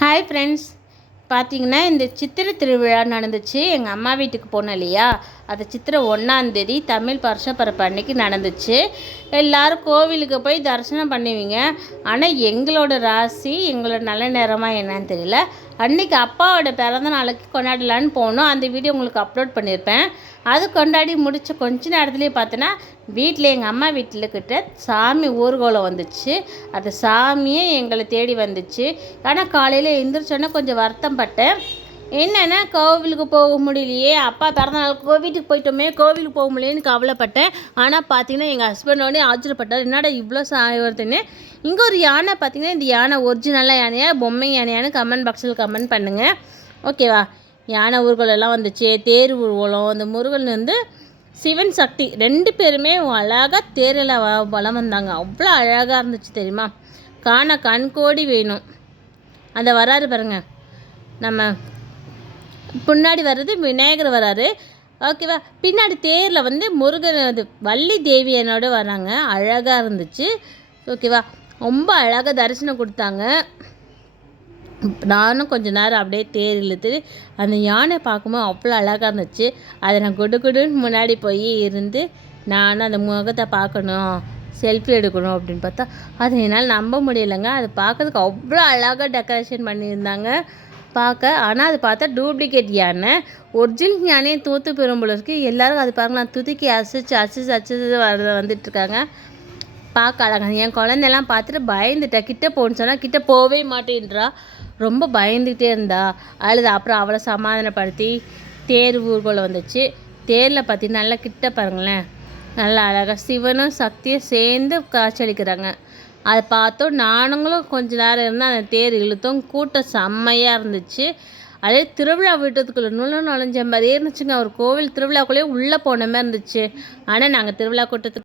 Hi friends பார்த்தீங்கன்னா இந்த சித்திரை திருவிழா நடந்துச்சு. எங்கள் அம்மா வீட்டுக்கு போனோம் இல்லையா? அது சித்திரை ஒன்றாந்தேதி தமிழ் வருஷப்பரப்பு அன்னைக்கு நடந்துச்சு. எல்லோரும் கோவிலுக்கு போய் தரிசனம் பண்ணுவீங்க. ஆனால் எங்களோட ராசி எங்களோட நல்ல நேரமாக என்னன்னு தெரியல. அன்றைக்கி அப்பாவோட பிறந்த நாளைக்கு கொண்டாடலான்னு போனோம். அந்த வீடியோ உங்களுக்கு அப்லோட் பண்ணியிருப்பேன் அது கொண்டாடி முடித்த கொஞ்ச நேரத்துலேயே பார்த்தோன்னா வீட்டில் எங்கள் அம்மா வீட்டில் கிட்ட சாமி ஊர்கோலம் வந்துச்சு. அந்த சாமியே எங்களை தேடி வந்துச்சு. ஆனால் காலையில் எழுந்திரிச்சோன்னே கொஞ்சம் வருத்தம் பட்டேன். என்னென்னா கோவிலுக்கு போக முடியலையே. அப்பா பிறந்த நாள் வீட்டுக்கு போயிட்டோமே கோவிலுக்கு போக முடியலன்னு கவலைப்பட்டேன். ஆனால் பார்த்தீங்கன்னா எங்கள் ஹஸ்பண்டோடனே ஆச்சரியப்பட்டார். என்னடா இவ்வளோ சாய் வருதுன்னு? இங்கே ஒரு யானை பார்த்தீங்கன்னா இந்த யானை ஒரிஜினலாக யானையா பொம்மை யானையான்னு கமெண்ட் பாக்ஸில் கமெண்ட் பண்ணுங்கள் ஓகேவா யானை ஊர்வலம்லாம் வந்துச்சு. தேர் ஊர்வலம் அந்த முருகன் வந்து சிவன் சக்தி ரெண்டு பேருமே அழகாக தேரில் வ வளம் வந்தாங்க. அவ்வளோ அழகாக இருந்துச்சு தெரியுமா? காண கண் கோடி வேணும். அந்த வராரு பாருங்க. நம்ம பின்னாடி வர்றது விநாயகர் வராரு. ஓகேவா? பின்னாடி தேரில் வந்து முருகன் அது வள்ளி தேவி என்னோட வராங்க. அழகாக இருந்துச்சு. ஓகேவா? ரொம்ப அழகாக தரிசனம் கொடுத்தாங்க. நானும் கொஞ்ச நேரம் அப்படியே தேர் இழுத்து அந்த யானை பார்க்கும்போது அவ்வளோ அழகாக இருந்துச்சு. அதை நான் குடு குடுன்னு முன்னாடி போய் இருந்து நானும் அந்த முகத்தை பார்க்கணும் செல்ஃபி எடுக்கணும் அப்படின்னு பார்த்தா அது என்னால் நம்ப முடியலைங்க. அது பார்க்கறதுக்கு அவ்வளோ அழகாக டெக்கரேஷன் பண்ணியிருந்தாங்க பார்க்க. ஆனால் அது பார்த்தா டூப்ளிகேட் யானை. ஒரிஜினல் யானையும் தூத்து பெறும்போல இருக்குது எல்லோரும் அது பார்க்கலாம் துதிக்கி அசிச்சு அசிச்சு அசிச்சு வர வந்துட்டுருக்காங்க பார்க்க அழகாக என் குழந்தைலாம் பார்த்துட்டு பயந்துட்டேன் கிட்ட போகணுன்னு சொன்னால் கிட்ட போகவே மாட்டேன்றா. ரொம்ப பயந்துக்கிட்டே இருந்தா அழுது அப்புறம் அவளை சமாதானப்படுத்தி தேர் ஊர்வலம் வந்துச்சு. தேரில் பார்த்தீங்கன்னா நல்லா கிட்ட பாருங்களேன். நல்லா அழகாக சிவனும் சக்தியும் சேர்ந்து காட்சியளிக்கிறாங்க அதை பார்த்தோம். நானுங்களும் கொஞ்ச நேரம் இருந்தால் அந்த தேர் இழுத்தோம். கூட்டம் செம்மையாக இருந்துச்சு. அதே திருவிழா வீட்டத்துக்குள்ளே நுழு நுழைஞ்ச மாதிரியே இருந்துச்சுங்க. ஒரு கோவில் திருவிழாக்குள்ளேயே உள்ளே போன மாதிரி இருந்துச்சு. ஆனால் நாங்கள் திருவிழா கூட்டத்துக்கு